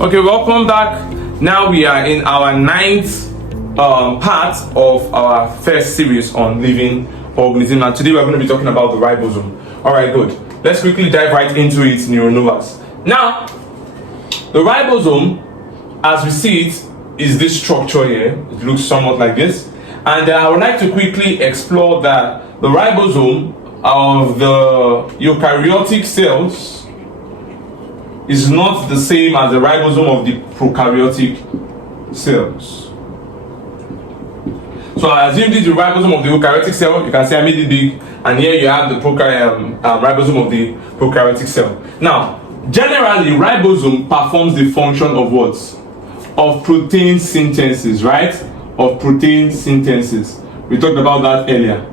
Okay, welcome back. Now we are in our ninth part of our first series on living organisms, and today we're going to be talking about the ribosome. Alright, good. Let's quickly dive right into it, neuronovas. Now, the ribosome, as we see it, is this structure here. It looks somewhat like this. And I would like to quickly explore that the ribosome of the eukaryotic cells is not the same as the ribosome of the prokaryotic cells. So I assume this is the ribosome of the eukaryotic cell. You can see I made it big, and here you have the ribosome of the prokaryotic cell. Now, generally, ribosome performs the function of what? Of protein synthesis, right? Of protein synthesis. We talked about that earlier.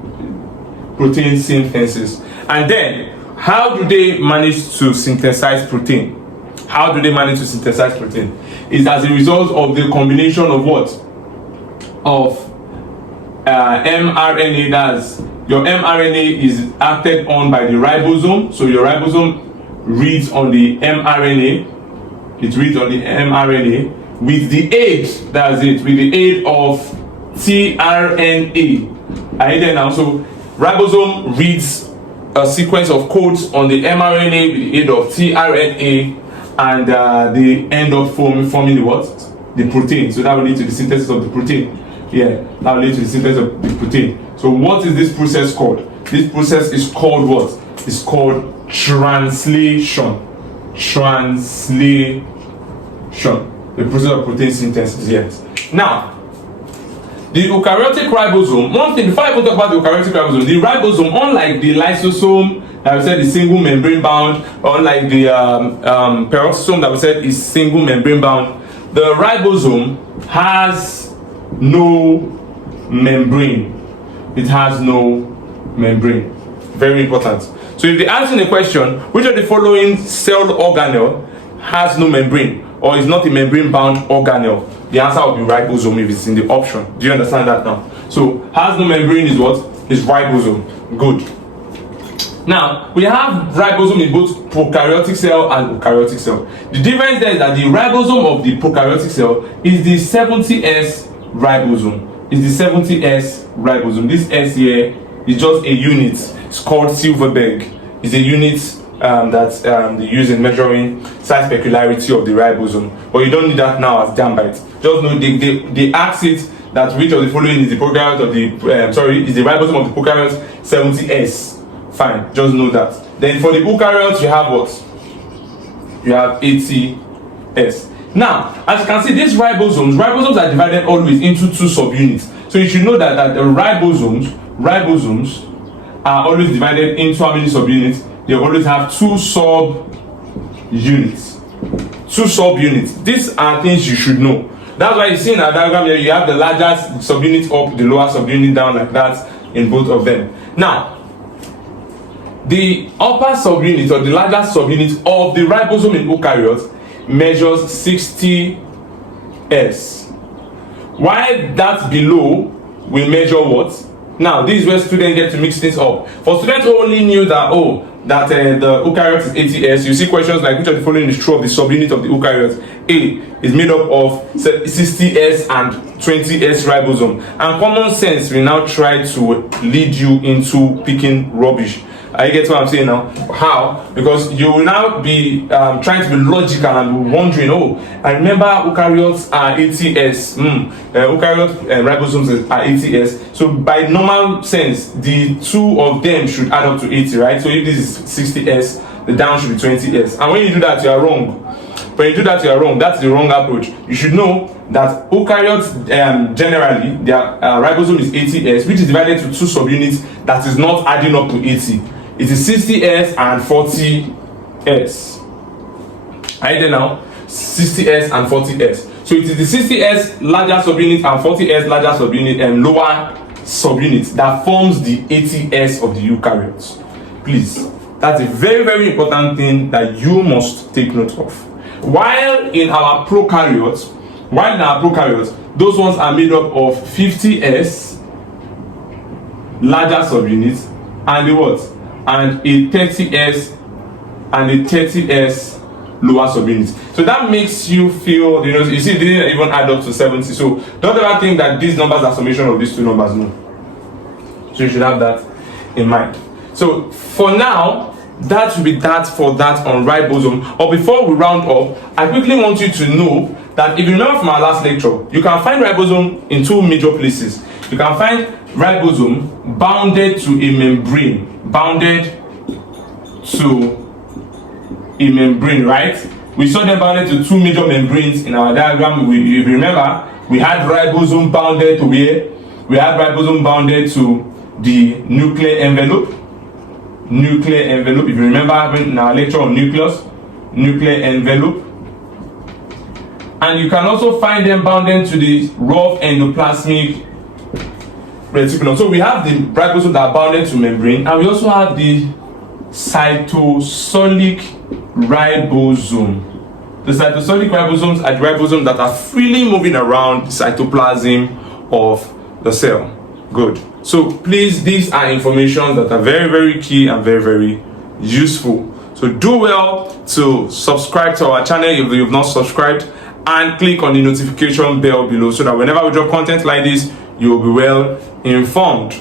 Protein synthesis. And then, how do they manage to synthesize protein? How do they manage to synthesize protein? It's as a result of the combination of what? Of mRNA. That's your mRNA is acted on by the ribosome. So your ribosome reads on the mRNA. It reads on the mRNA with the aid, that's it, with the aid of tRNA. Are you there now? So ribosome reads a sequence of codes on the mRNA with the aid of tRNA, and they end up forming the what? The protein. So that will lead to the synthesis of the protein. Yeah, that will lead to the synthesis of the protein. So what is this process called? This process is called what? It's called translation. Translation. The process of protein synthesis, yes. Now, the eukaryotic ribosome, one thing, before I even talk about the eukaryotic ribosome, the ribosome, unlike the lysosome, that we said is single membrane bound, unlike the peroxisome that we said is single membrane bound, the ribosome has no membrane. It has no membrane. Very important. So if they ask in a question, which of the following cell organelle has no membrane or is not a membrane bound organelle, the answer will be ribosome if it's in the option. Do you understand that now? So has no membrane is what? Is ribosome. Good. Now, we have ribosome in both prokaryotic cell and eukaryotic cell. The difference there is that the ribosome of the prokaryotic cell is the 70S ribosome. It's the 70S ribosome. This S here is just a unit. It's called Silverberg. It's a unit that they use in measuring size peculiarity of the ribosome. But you don't need that now as JAMB. Just know they ask it that which of the following is the prokaryote of the is the ribosome of the prokaryote 70S. Fine, just know that. Then for the eukaryotes, you have what? You have 80S. Now, as you can see, these ribosomes are divided always into two subunits. So you should know that the ribosomes are always divided into how many subunits? They always have two subunits. Two subunits. These are things you should know. That's why you see in our diagram here, you have the largest subunit up, the lower subunit down, like that in both of them. Now, the upper subunit or the largest subunit of the ribosome in eukaryotes measures 60S. While that below will measure what? Now, this is where students get to mix things up. For students who only knew that, the eukaryote is 80S, you see questions like which of the following is true of the subunit of the eukaryote? A is made up of 60S and 20S ribosome. And common sense will now try to lead you into picking rubbish. You get what I'm saying now? How? Because you will now be trying to be logical and be wondering, I remember eukaryotes are 80S. Eukaryote ribosomes are 80S. So by normal sense, the two of them should add up to 80, right? So if this is 60S, the down should be 20S. And when you do that, you are wrong. When you do that, you are wrong. That's the wrong approach. You should know that eukaryotes, generally, their ribosome is 80S, which is divided into two subunits that is not adding up to 80. It is 60S and 40S. Are you there now? 60S and 40S. So it is the 60S larger subunit and 40S larger subunit and lower subunit that forms the 80S of the eukaryotes. Please, that's a very, very important thing that you must take note of. While in our prokaryotes, those ones are made up of 50S larger subunits and the what? And a 30S and a 30S lower subunits. So that makes you feel, you see, it didn't even add up to 70. So don't ever think that these numbers are summation of these two numbers, no. So you should have that in mind. So for now, that should be that for that on ribosome. Or before we round up, I quickly want you to know that if you remember from our last lecture, you can find ribosome in two major places. You can find ribosome bounded to a membrane, right? We saw them bounded to two major membranes in our diagram. If you remember, we had ribosome bounded to where? We had ribosome bounded to the nuclear envelope. If you remember in our lecture on nucleus, nuclear envelope. And you can also find them bounded to the rough endoplasmic reticulum. So we have the ribosomes that are bounded to membrane, and we also have the cytosolic ribosome. The cytosolic ribosomes are the ribosomes that are freely moving around the cytoplasm of the cell. Good. So please, these are information that are very, very key and very, very useful. So do well to subscribe to our channel if you've not subscribed, and click on the notification bell below so that whenever we drop content like this, you will be well informed.